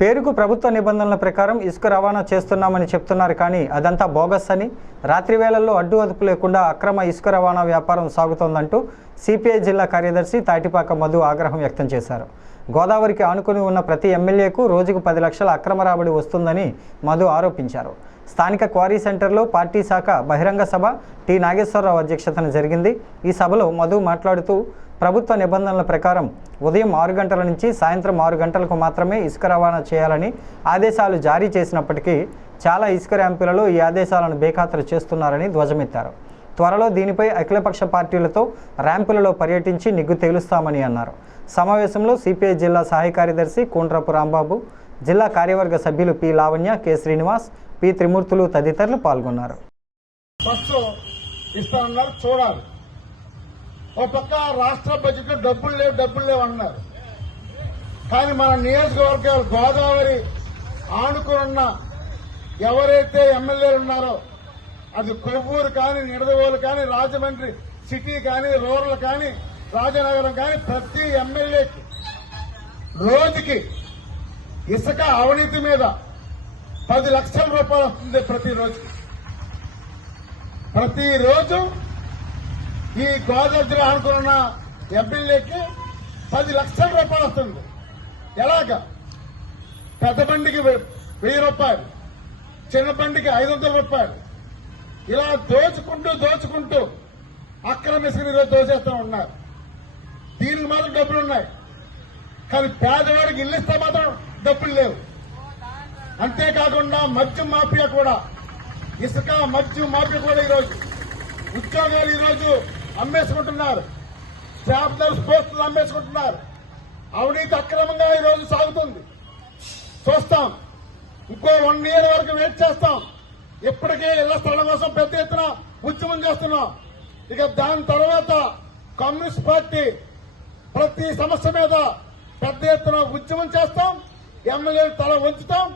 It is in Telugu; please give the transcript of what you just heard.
పేరుకు ప్రభుత్వ నిబంధనల ప్రకారం ఇసుక రవాణా చేస్తున్నామని చెప్తున్నారు కానీ అదంతా బోగస్ అని. రాత్రి వేళల్లో అడ్డు అదుపు లేకుండా అక్రమ ఇసుక రవాణా వ్యాపారం సాగుతోందంటూ సిపిఐ జిల్లా కార్యదర్శి తాటిపాక మధు ఆగ్రహం వ్యక్తం చేశారు. గోదావరికి ఆనుకుని ఉన్న ప్రతి ఎమ్మెల్యేకు రోజుకు పది లక్షల అక్రమ రాబడి వస్తుందని మధు ఆరోపించారు. స్థానిక క్వారీ సెంటర్లో పార్టీ శాఖ బహిరంగ సభ టి నాగేశ్వరరావు అధ్యక్షతన జరిగింది. ఈ సభలో మధు మాట్లాడుతూ ప్రభుత్వ నిబంధనల ప్రకారం ఉదయం ఆరు గంటల నుంచి సాయంత్రం ఆరు గంటలకు మాత్రమే ఇసుక రవాణా చేయాలని ఆదేశాలు జారీ చేసినప్పటికీ చాలా ఇసుక ర్యాంపులలో ఈ ఆదేశాలను బేఖాతరు చేస్తున్నారని ధ్వజమెత్తారు. త్వరలో దీనిపై అఖిలపక్ష పార్టీలతో ర్యాంపులలో పర్యటించి నిగ్గు తేలుస్తామని అన్నారు. సమావేశంలో సిపిఐ జిల్లా సహాయ కార్యదర్శి కోండ్రపు రాంబాబు జిల్లా కార్యవర్గ సభ్యులు P Lavanya K Srinivas P Trimurthulu తదితరులు పాల్గొన్నారు. ఫస్ట్ ఇస్తానన్నారు చూడాలి. ఒక పక్క రాష్ట్ర బడ్జెట్లో డబ్బులు లేవు డబ్బులు లేవు అన్నారు. కానీ మన నియోజకవర్గాలు గోదావరి ఆనుకున్న ఎవరైతే ఎమ్మెల్యేలు ఉన్నారో అది కొవ్వూరు కానీ నిడదవోలు కానీ రాజమండ్రి సిటీ కానీ రూరల్ కానీ రాజనగరం కానీ ప్రతి ఎమ్మెల్యేకి రోజుకి ఇసుక అవినీతి మీద పది లక్షల రూపాయలు వస్తుంది ప్రతిరోజు ప్రతిరోజు ఈ గోదావరి అనుకున్న ఎమ్మెల్యేకి పది లక్షల రూపాయలు వస్తుంది. ఎలాగ? పెద్ద బండికి వె- వెయ్యి రూపాయలు చిన్న బండికి ఐదు వందల రూపాయలు. ఇలా దోచుకుంటూ దోచుకుంటూ అక్రమ ఈరోజు దోచేస్తూ ఉన్నారు. దీనికి మాత్రం డబ్బులు ఉన్నాయి. కానీ పేదవాడికి ఇల్లు ఇస్తే మాత్రం డబ్బులు లేవు. అంతేకాకుండా మద్యం మాఫియా కూడా ఇసుక మద్యం మాఫియా కూడా ఈరోజు ఉద్యోగాలు ఈరోజు అమ్మేసుకుంటున్నారు. స్టాఫ్ నర్స్ పోస్టులు అమ్మేసుకుంటున్నారు. అవినీతి అక్రమంగా ఈరోజు సాగుతుంది. చూస్తాం. ఇంకో వన్ ఇయర్ వరకు వెయిట్ చేస్తాం. ఇప్పటికే ఇళ్ళ స్థలం కోసం పెద్ద ఎత్తున ఉద్యమం చేస్తున్నాం. ఇక దాని తర్వాత కమ్యూనిస్ట్ పార్టీ ప్రతి సమస్య మీద పెద్ద ఎత్తున ఉద్యమం చేస్తాం. ఎమ్మెల్యేలు తల వంచుతాం.